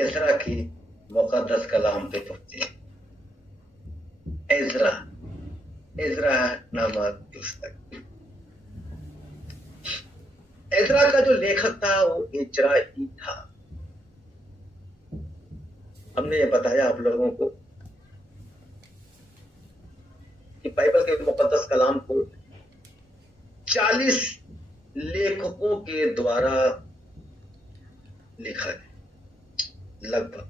Ezra की मुकद्दस कलाम पे पहुंचे। एजरा नामक पुस्तक। एजरा का जो लेखक था वो एजरा ही था। हमने ये बताया आप लोगों को कि बाइबल के मुकद्दस कलाम को 40 लेखकों के द्वारा लिखा गया। लगभग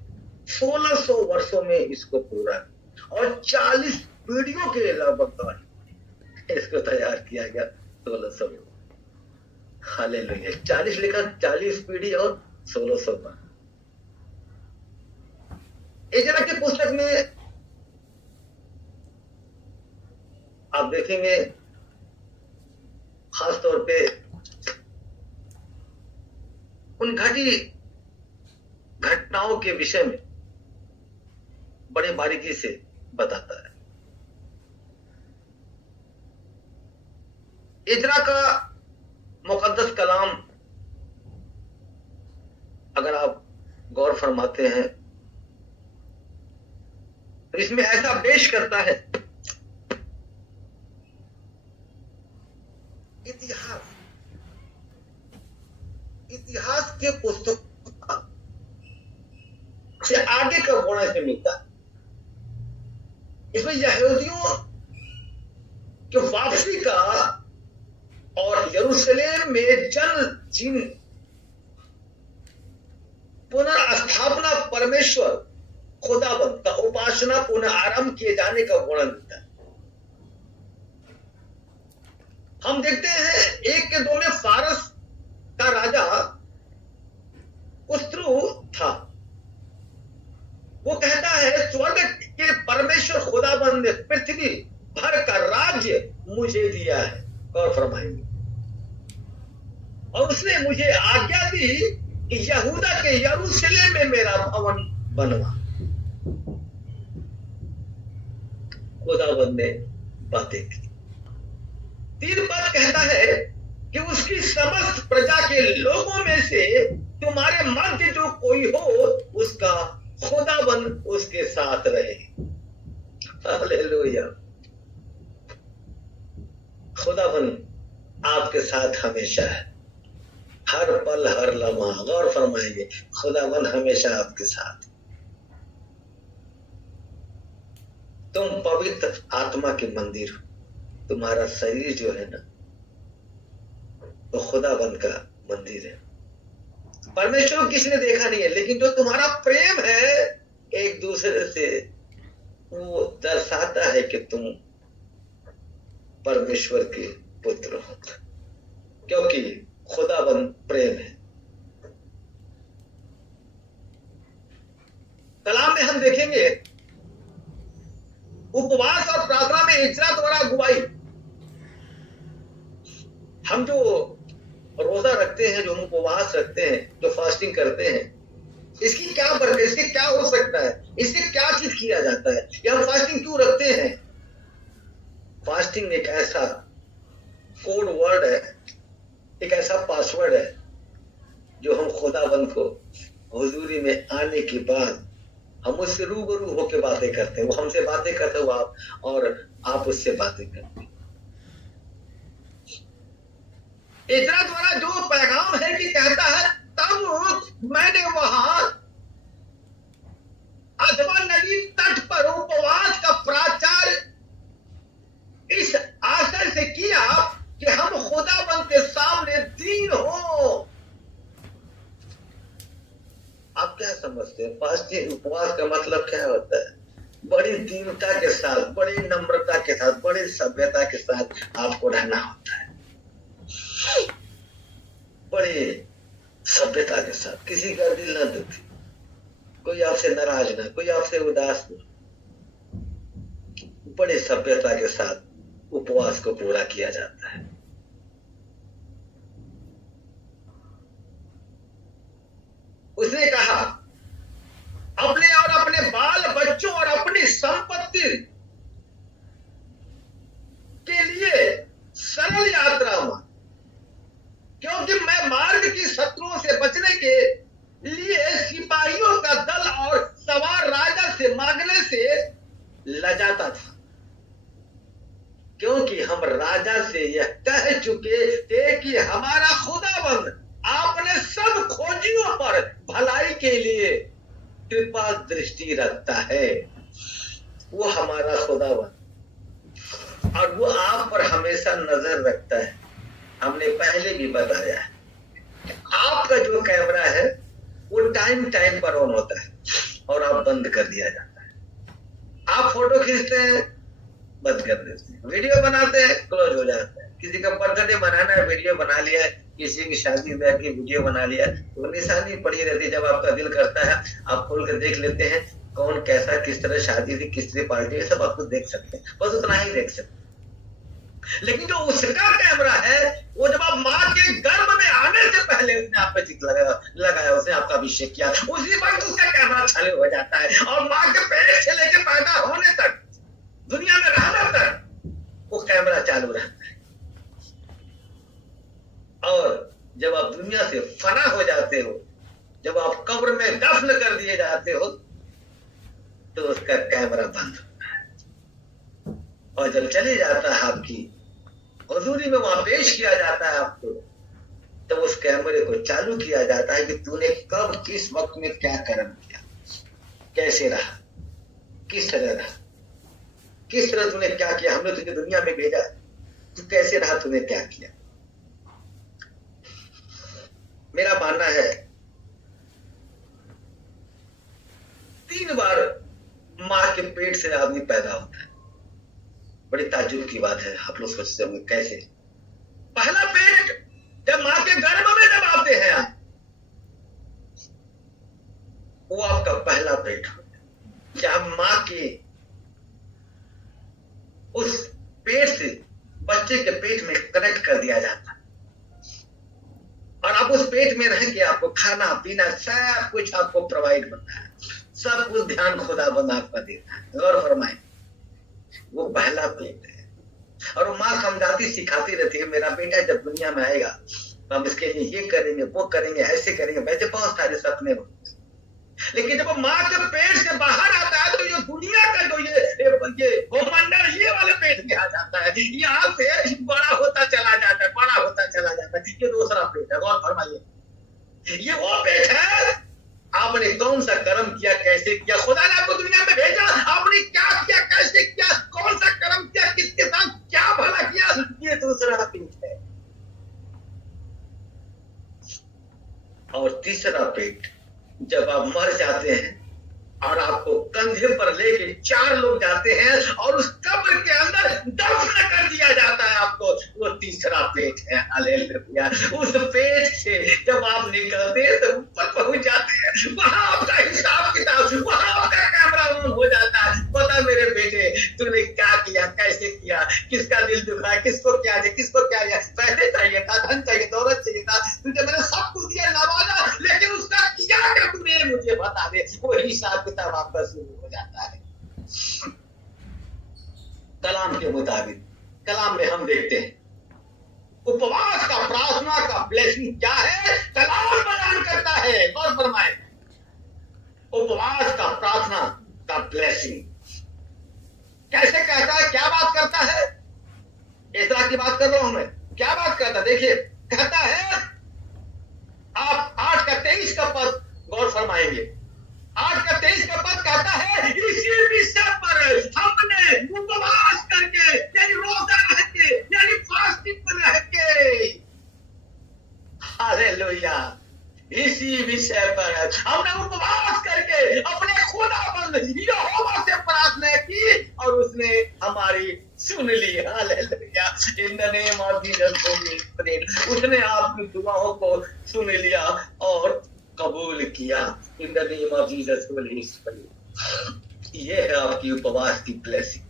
1600 वर्षों में इसको पूरा और 40 पीढ़ियों के लगभग इसको तैयार किया गया। 1600 में हालेलुया। 40 लेखक, 40 पीढ़ी और 1600 बार। एजरा की पुस्तक में आप देखेंगे खास तौर पे उन घटी घटनाओं के विषय में बड़े बारीकी से बताता है। एजरा का मुकद्दस कलाम अगर आप गौर फरमाते हैं तो इसमें ऐसा पेश करता है इतिहास के पुस्तक से आगे का वर्णन से मिलता है। इसमें यहूदियों की वापसी का और यरूशलेम में जिन पुनर्स्थापना परमेश्वर खुदाबंद का उपासना पुनः आरंभ किए जाने का वर्णन मिलता है। हम देखते हैं 1 के 2 में फारस का राजा कुस्त्रु था। वो कहता है स्वर्ग के परमेश्वर खुदाबंद ने पृथ्वी भर का राज्य मुझे दिया है। गौर फरमाएंगे। और उसने मुझे आज्ञा दी कि यहूदा के यरूशलेम में मेरा भवन बनवा। खुदाबंद ने बातें की। 3 पद कहता है कि उसकी समस्त प्रजा के लोगों में से तुम्हारे मध्य जो कोई हो उसका खुदाबंद उसके साथ रहे। हालेलुया। खुदाबंद आपके साथ हमेशा है, हर पल हर लम्हा। गौर फरमाएंगे, खुदाबंद हमेशा आपके साथ। तुम पवित्र आत्मा के मंदिर हो। तुम्हारा शरीर जो है ना तो खुदाबंद का मंदिर है। परमेश्वर को किसी ने देखा नहीं है, लेकिन जो तुम्हारा प्रेम है एक दूसरे से वो दर्शाता है कि तुम परमेश्वर के पुत्र हो, क्योंकि खुदाबंद प्रेम है। कलाम में हम देखेंगे उपवास और प्रार्थना में एजरा द्वारा अगुवाई। हम जो रोजा रखते हैं, जो हम उपवास रखते हैं, जो फास्टिंग करते हैं, इसकी क्या बरकत, इसके क्या हो सकता है, इससे क्या चीज किया जाता है, या हम फास्टिंग क्यों रखते हैं? फास्टिंग एक ऐसा कोड वर्ड है, एक ऐसा पासवर्ड है जो हम खुदाबंद को हुजूरी में आने के बाद हम उससे रूबरू होकर बातें करते हैं। वो हमसे बातें करते हो आप, और आप उससे बातें करते हैं। एजरा द्वारा जो पैगाम है कि कहता है तब मैंने वहां अथवा नदी तट पर उपवास का प्रचार इस आशय से किया कि हम खुदाबंद के सामने दीन हो। आप क्या समझते हैं? फास्टिंग उपवास का मतलब क्या होता है? बड़ी दीनता के साथ, बड़ी नम्रता के साथ, बड़ी सभ्यता के साथ आपको रहना होता है। बड़े सभ्यता के साथ, किसी का दिल न दुखी, कोई आपसे नाराज ना, कोई आपसे उदास ना, बड़े सभ्यता के साथ उपवास को पूरा किया जाता है। उसने कहा अपने और अपने बाल बच्चों और अपनी संपत्ति के लिए सरल यात्रा मान, क्योंकि मैं मार्ग की शत्रुओं से बचने के लिए सिपाहियों का लजाता था, क्योंकि हम राजा से यह कह चुके थे कि हमारा खुदाबंद आपने सब खोजियों पर भलाई के लिए कृपा दृष्टि रखता है। वो हमारा खुदाबंद और वो आप पर हमेशा नजर रखता है। हमने पहले भी बताया है, आपका जो कैमरा है वो टाइम टाइम पर ऑन होता है और आप बंद कर दिया जाता है। आप फोटो खींचते हैं, बंद कर देते हैं, वीडियो बनाते हैं, क्लोज हो जाता है। किसी का बर्थडे मनाना है, वीडियो बना लिया है, किसी की शादी ब्याह की वीडियो बना लिया, तो निशानी पड़ी रहती है। जब आपका दिल करता है आप खोल कर देख लेते हैं, कौन कैसा किस तरह शादी थी, किस तरह पार्टी है, सब आपको देख सकते हैं, बस उतना ही देख सकते हैं। लेकिन जो उसका कैमरा है, वो जब आप माँ के गर्भ में आने से पहले उसने आप पे चित लगाया, उसने आपका अभिषेक किया, उसी वक्त उसका कैमरा चालू हो जाता है और माँ के पेट से लेकर पैदा होने तक, दुनिया में रहने तक वो कैमरा चालू रहता है। और जब आप दुनिया से फना हो जाते हो, जब आप कब्र में दफन कर दिए जाते हो, तो उसका कैमरा बंद होता है। और जब चले जाता है आपकी हुजूरी में, वहां पेश किया जाता है आपको, तब उस कैमरे को चालू किया जाता है कि तूने कब किस वक्त में क्या कर्म किया, कैसे रहा, किस तरह रहा, किस तरह तूने क्या किया, हमने तुझे दुनिया में भेजा, तू कैसे रहा, तूने क्या किया। मेरा मानना है 3 बार मां के पेट से आदमी पैदा होता है। बड़ी ताज्जुब की बात है, आप लोग सोचते होंगे कैसे। पहला पेट जब मां के गर्भ में जब आते हैं आप, वो आपका पहला पेट होता है। जब मां के उस पेट से बच्चे के पेट में कनेक्ट कर दिया जाता है और आप उस पेट में रह के आपको खाना पीना सब कुछ आपको प्रोवाइड करता है, सब कुछ ध्यान खुदाबंद आपका देता है। गौर फरमाए, वो पहला पेट है। और वो माँ समझाती सिखाती रहती है, मेरा बेटा जब दुनिया में आएगा तो हम इसके लिए ये करेंगे, वो करेंगे, ऐसे करेंगे, वैसे बहुत सारे सपने होते। लेकिन जब वो माँ के पेट से बाहर आता है तो ये दुनिया का जो ये मंडल ये वाले पेट में आ जाता है, यहाँ से बड़ा होता चला जाता है, बड़ा होता चला जाता है। ये दूसरा पेट है। गौर फरमाइए, ये वो पेट है। आपने कौन सा कर्म किया, कैसे किया, खुदा ने आपको दुनिया में भेजा, आपने क्या किया, कैसे किया, कौन सा कर्म किया, किसके साथ क्या भला किया, ये दूसरा पेट है। और तीसरा पेट, जब आप मर जाते हैं और आपको कंधे पर लेके 4 लोग जाते हैं और उस कब्र के अंदर दफन कर दिया जाता है आपको, वो तीसरा पेट है। हालेलुया। उस पेट से जब आप निकलते हैं तो ऊपर पहुंच जाते हैं, वहां आपका हिसाब किताब, वहां आपका कैमरा ऑन हो जाता है। पता मेरे बेटे तूने क्या किया, कैसे किया, किसका दिल दुखा, किसको क्या दिया, किसको क्या दिया, पैसे चाहिए था, धन चाहिए, दौलत चाहिए था, तुझे मैंने सब कुछ दिया, नवाजा, लेकिन उसका किया क्या तूने, मुझे बता दे। वो हिसाब किताब आपका शुरू हो जाता है। कलाम के मुताबिक, कलाम में हम देखते हैं उपवास का, प्रार्थना का ब्लेसिंग क्या है, कलाम बयान करता है। गौर फरमाए, उपवास का, प्रार्थना का ब्लेसिंग कैसे कहता है, क्या बात करता है। इस्राएल की बात कर रहा हूं मैं, क्या बात करता है। देखिए कहता है, आप 8 का 23 का पद गौर फरमाएंगे। 8 का 23 का पद कहता है, इसी विषय पर हमने उपवास करके, यानी रोजा रह के, यानी फास्टिंग पर रह के, हालेलुया, इसी विषय पर हमने उपवास करके अपने खुदाबंद यहोवा से प्रार्थना की और उसने हमारी सुन ली। Hallelujah, in the name of Jesus Holy Spirit, उसने आपकी दुआओं को सुन लिया और कबूल किया। In the name of Jesus Holy Spirit. ये है आपकी उपवास की ब्लेसिंग,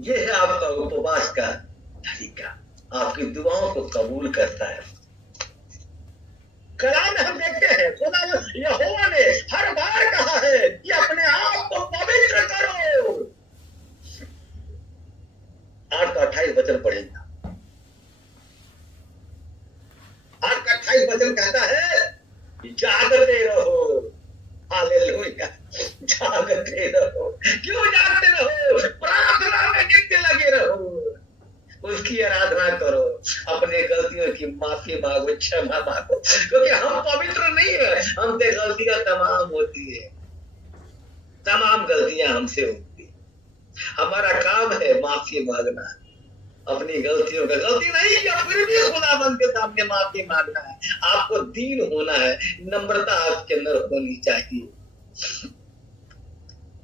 ये है आपका उपवास का तरीका, आपकी दुआओं को कबूल करता है। कलाम में हम देखते हैं खुदा यहोवा ने हर बार कहा है कि अपने आप को पवित्र करो। 8 का 28 वचन पढ़ेंगे। 8 का 28 वचन कहता है, जागते रहो। हालेलुया, जागते रहो। क्यों जागते रहो? प्रार्थना में नित्य लगे रहो, उसकी आराधना करो, अपने गलतियों की माफी मांगो, क्षमा मांगो, क्योंकि हम पवित्र नहीं है, हमसे गलतियां तमाम होती है, तमाम गलतियां हमसे होती है। हमारा काम है माफी मांगना, अपनी गलतियों का, गलती नहीं किया फिर भी खुदाबंद के सामने माफी मांगना है। आपको दीन होना है, नम्रता आपके अंदर होनी चाहिए,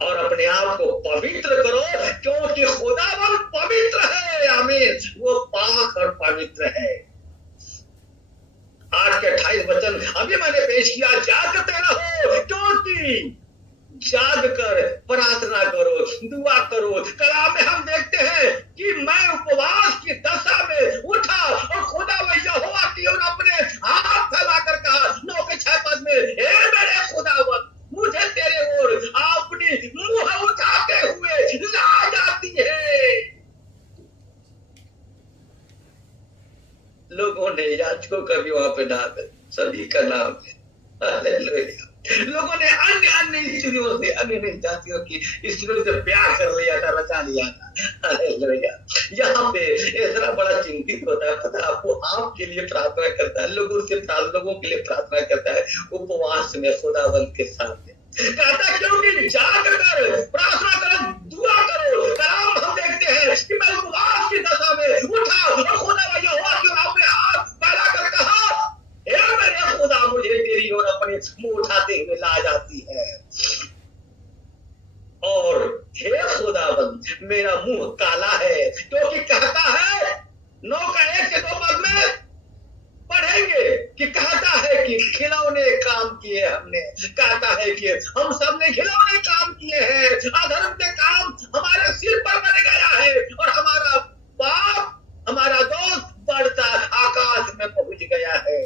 और अपने आप को पवित्र करो, क्योंकि खुदाबंद पवित्र है। आमीन। वो पाक और पवित्र है। 8 के 28 वचन अभी मैंने पेश किया, जागते रहो, क्योंकि जाग कर प्रार्थना करो, दुआ करो। कलाम में हम देखते हैं कि मैं उपवास की दशा में उठा और खुदा यहोवा की ओर अपने हाथ फैलाकर कहा, 9 के 6 पद में, हे मेरे खुदावंद, मुझे तेरे ओर अपनी मुंह उठाते हुए ला जाती है। लोगों ने याजकों का भी वहां पे नाम है, सभी का नाम है। हालेलुया। लोगों ने अन्य अन्य स्त्रियों से, अन्य जातियों की स्त्रियों से प्यार कर लिया था, रचा लिया था। हालेलुया। यहाँ पे इतना बड़ा चिंतित होता है, पता आपको, आपके लिए प्रार्थना करता है, लोगों के लिए प्रार्थना करता है उपवास में खुदावंद के सामने। कहता क्योंकि जाग कर प्रार्थना करो, दुआ करो। कलाम हम देखते हैं कि मैं उपवास की दशा में उठा और खुदा यहोवा की ओर अपने हाथ फैलाकर कहा, हे मेरे खुदा, मुझे तेरी ओर अपने मुंह उठाते हुए ला जाती है। और हे खुदाबंद, मेरा मुंह काला है, क्योंकि कहता है 9 का 1 से 2 पद में पढ़ेंगे कि कहता है कि खिलौने काम किए हमने, कहता है कि हम सब ने खिलौने काम किए हैं, अधर्म के काम हमारे सिर पर बन गया है, और हमारा पाप, हमारा दोष बढ़ता आकाश में पहुंच गया है।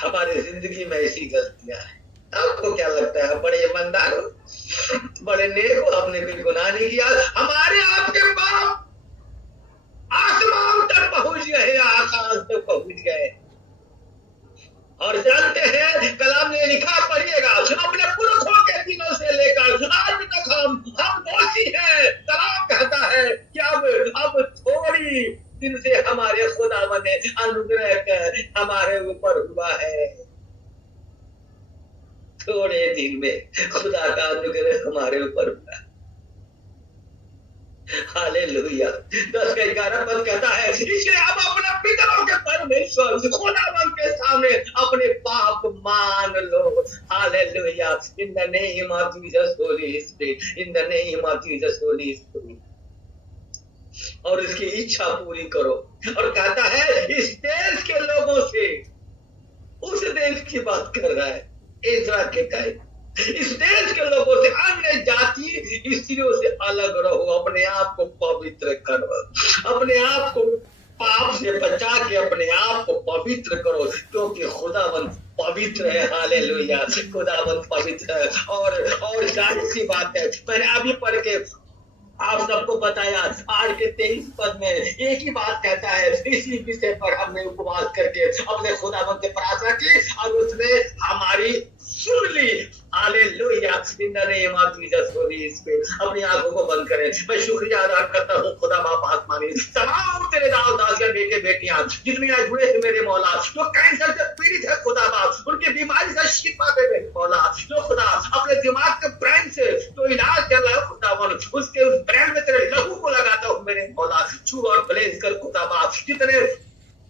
हमारी जिंदगी में ऐसी गलतियां हैं। आपको क्या लगता है, बड़े ईमानदार हो, बड़े नेक हो, आपने कोई गुनाह नहीं किया, हमारे आपके पाप आसमान तक पहुंच गए, आकाश तक पहुंच गए। और जानते हैं, कलाम ने लिखा, पढ़िएगा, अपने पुरखों के दिनों से लेकर आज तक हम दोषी हैं। कलाम कहता है कि अब थोड़ी दिन से हमारे खुदावन ने अनुग्रह कर हमारे ऊपर हुआ है। थोड़े दिन में खुदा का अनुग्रह हमारे ऊपर हुआ। हालेलुया। 10 का 11 पद कहता है, इसलिए अब अपने पितरों के परमेश्वर खुदावन के सामने अपने पाप मान लो। Hallelujah. In the name of Jesus Holy Spirit, in the name of Jesus Holy Spirit, और इसकी इच्छा पूरी करो। और कहता है, इस देश के लोगों से, उस देश की बात कर रहा है इज़राइल के टाइम, इस देश के लोगों से, अन्य जाति स्त्रियों से अलग रहो, अपने आप को पवित्र करो, अपने आप को पाप से बचा के अपने आप को पवित्र करो, क्योंकि खुदावंद पवित्र है। हालेलुया। खुदावंद पवित्र है। और जाहिर सी बात है, मैंने अभी पढ़ के आप सबको बताया, 8 के 23 पद में एक ही बात कहता है। इसी विषय पर हमने उपवास करके अपने खुदावंद से प्रार्थना की, और उसने हमारी सुन ली। Hallelujah. In the name of Jesus Holy Spirit. अपनी आंखों को बंद करें। मैं शुक्रिया अदा करता हूँ खुदा बाप आसमानी, तमाम तेरे दास दासियां, बेटे बेटियां जितने आज जुड़े हैं मेरे मौला, जो कैंसर से पीड़ित है खुदा बाप, उनकी बीमारी से शिफा दे मेरे मौला, जो खुदा अपने दिमाग के ब्रेन से जो इलाज कर रहा है खुदावन, उसके उस ब्रेन में तेरे लहू को लगाता हूँ मेरे मौला, छू और ब्लेस कर खुदा बाप। जितने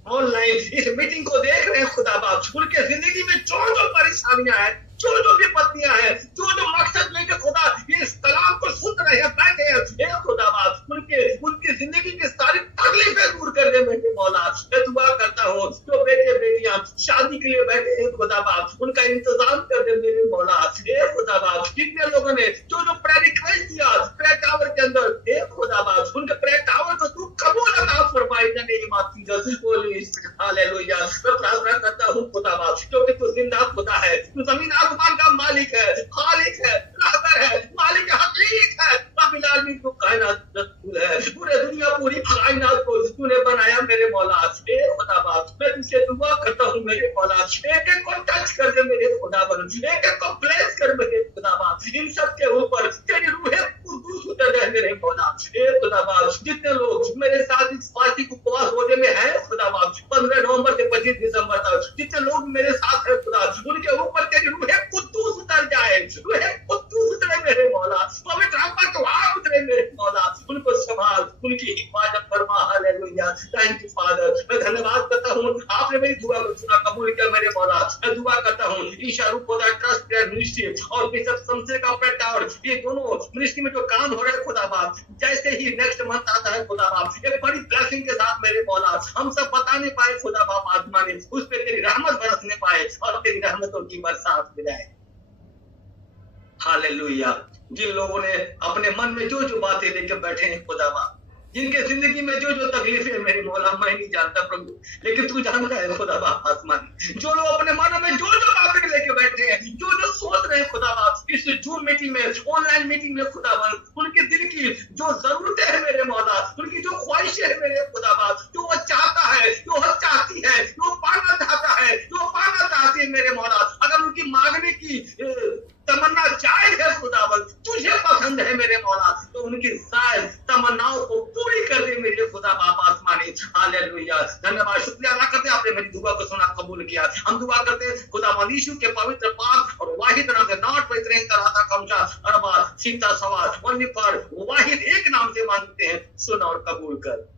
ऑनलाइन इस मीटिंग को देख रहे हैं खुदा बाप, उनके जिंदगी में जो परेशानियां हैं, जो विपत्तियां हैं, जो मकसद लेके खुदा इस कलाम को सुन रहे हैं, बैठे हैं, खुदा बाप उनकी जिंदगी की सारी तकलीफें दूर कर दे मेरे मौला। मैं दुआ करता हूँ, जो बेटे बेटियां शादी के लिए बैठे हैं खुदा बाप, उनका इंतजाम कर दे मेरे मौला। खुदा बाप, कितने लोगों ने जो प्रेयर रिक्वेस्ट दिया प्रेयर टावर के अंदर, खुदा बाप, उनके प्रेयर टावर को तू कबूल अता फरमाई इन the name of Jesus Holy spirit. Hallelujah. मैं प्रार्थना करता हूँ खुदा बाप, क्योंकि तू जिंदा खुदा है, तू जमीन आसमान का मालिक है, खालिक है, राहबर है, मालिक हकीक है। अबिलाल भी तू कायनात रसूल है, पूरे दुनिया पूरी कायनात को तूने बनाया मेरे मौला। खुदा बाप, बाप। मैं तुझसे दुआ करता हूँ मेरे मौला, एक एक को टच कर दे मेरे खुदावन, एक एक को प्लेस कर मेरे खुदा बाप। इन सब के ऊपर तेरी रूह कुद्दूस उतर रहे मेरे मौला। हे खुदा बाप, जितने लोग मेरे साथ इस फास्टिंग उपवास रोजे में है खुदा बाप, 15 नवंबर से 25 दिसंबर तक जितने लोग मेरे साथ है खुदा, उनके ऊपर तेरी रूह कुद्दूस उतर जाए, रूह कुद्दूस उतरे मेरे मौला, पवित्र आत्मा का वार उतरे मेरे मौला, उनको संभाल, उनकी हिफाजत फरमा। Hallelujah, thank you father. मैं धन्यवाद करता हूँ, आपने मेरी दुआ को सुना, कबूल किया मेरे मौला। मैं दुआ करता हूँ ईशा रूपोदा ट्रस्ट प्रेयर मिनिस्ट्री और बिशप संसे का टावर, ये दोनों मिनिस्ट्री में जो काम हो रहे हैं खुदा बाप, जैसे ही नेक्स्ट मंथ आता है खुदा बाप, एक बड़ी ब्लेसिंग के साथ मेरे मौला, हम सब बता नहीं पाए खुदा बाप, आत्मा ने उस पर तेरी रहमत बरसने पाए और तेरी रहमतों की बरसात मिलाए। हालेलुया। जिन लोगों ने अपने मन में जो जो बातें लेकर बैठे हैं खुदा बाप, जिनके जिंदगी में जो जो तकलीफें मेरे मौला मैं नहीं जानता प्रभु, लेकिन तू जानता है खुदा बाप आसमान। जो लोग अपने मन में जो जो बातें लेके बैठे हैं, जो जो सोच रहे हैं खुदा बाप, इस जूम मीटिंग में, ऑनलाइन मीटिंग में खुदा बाप, उनके दिल की जो जरूरतें हैं मेरे मौला, उनकी जो ख्वाहिशें हैं मेरे खुदा बाप, जो वो चाहता है, जो वो चाहती है, जो पाना चाहता है, जो पाना चाहती है मेरे मौला, अगर उनकी मांगने की तमन्ना जायज है खुदावन, तुझे पसंद है मेरे मौला, तो उनकी सारी तमन्नाओं को पूरी कर दे मेरे खुदा बाप आसमानी। हालेलुया, धन्यवाद, शुक्रिया अदा करते हैं, आपने मेरी दुआ को सुना, कबूल किया। हम दुआ करते हैं खुदावन यीशु के पवित्र पाक और वाहिद नाम से, नॉट पवित्र कराता कमजा अरबा सीता सवार वन्नी पर वाहिद एक नाम से मांगते हैं, सुन और कबूल कर।